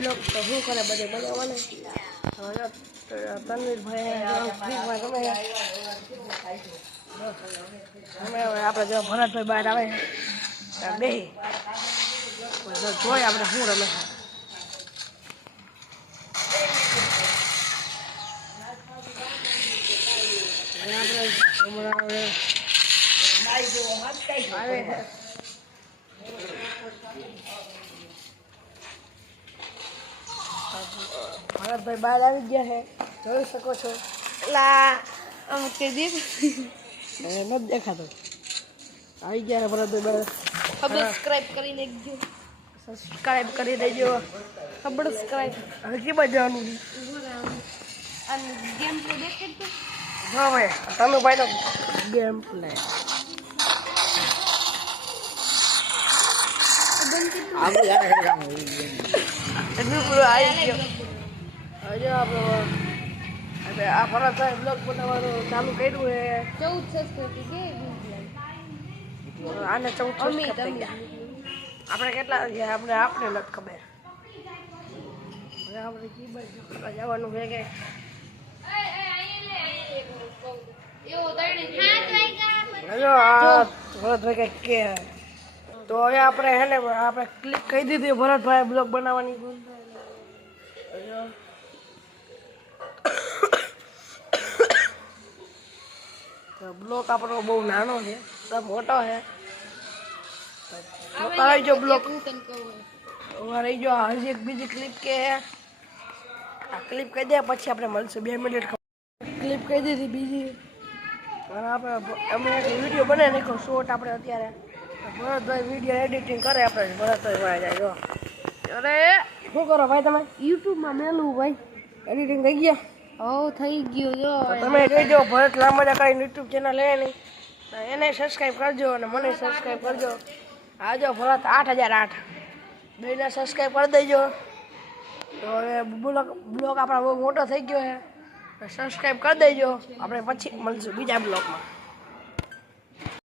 blog તો શું કરે બધે બનાવવાને તનવીરભાઈ અમે આપણે જો ભરતભાઈ બહાર આવે બે જોઈ આપણે શું રમે ભરતભાઈ બહાર આવી ગયા છે જોઈ શકો છો એલા આમ કે નથી દેખાતો આવી ગયા ભરતભાઈ બહાર સબસ્ક્રાઇબ કરી દેજો સબસ્ક્રાઇબ કરી દેજો સબસ્ક્રાઇબ હવે કે બજાવવાનું અને ગેમ પ્લે દેખે તો હા ભાઈ તમે ભાઈ તો ગેમ પ્લે આવું યાર કામ એટલું પૂરું આવી ગયો હવે આપણે હવે આ ભરતભાઈ બ્લોગ બનાવવાનું ચાલુ કર્યું છે 14 સબસ્ક્રાઇબ આને 14 આપણે કેટલા આપણે નથી ખબર હવે આપણે કી બાજુ જવાનું છે કે ભરતભાઈ કે તો હવે આપણે હે ને આપણે ક્લિક કહી દીધી ભરતભાઈ બ્લોગ બનાવવાની બ્લોક આપણો બહુ નાનો છે મોટો છે આવી જો બ્લોક રહી જો હજી એક બીજી ક્લિપ કે આ ક્લિપ કહી દે પછી આપણે મળશું 2 મિનિટ ક્લિપ કહી દીધી બીજી આપણે અમે એક વિડીયો બનાવી નાખ્યો શોર્ટ આપણે અત્યારે ભરતભાઈ વિડીયો એડિટિંગ કરે આપણે ભરતભાઈ વાય જાય જો અરે શું કરો ભાઈ તમે યુટ્યુબમાં મેલું ભાઈ એડિટિંગ થઈ ગયા હો થઈ ગયું જો તમે જોઈજો ભરત લાંબા કઈ યુટ્યુબ ચેનલ હે નહીં એને સબસ્ક્રાઈબ કરજો અને મને સબસ્ક્રાઈબ કરજો આજો ભરત 8008 બેને સબસ્ક્રાઈબ કરી દેજો તો હવે બ્લોગ આપણા બહુ મોટો થઈ ગયો છે સબસ્ક્રાઈબ કરી દેજો આપણે પછી મળશું બીજા બ્લોગમાં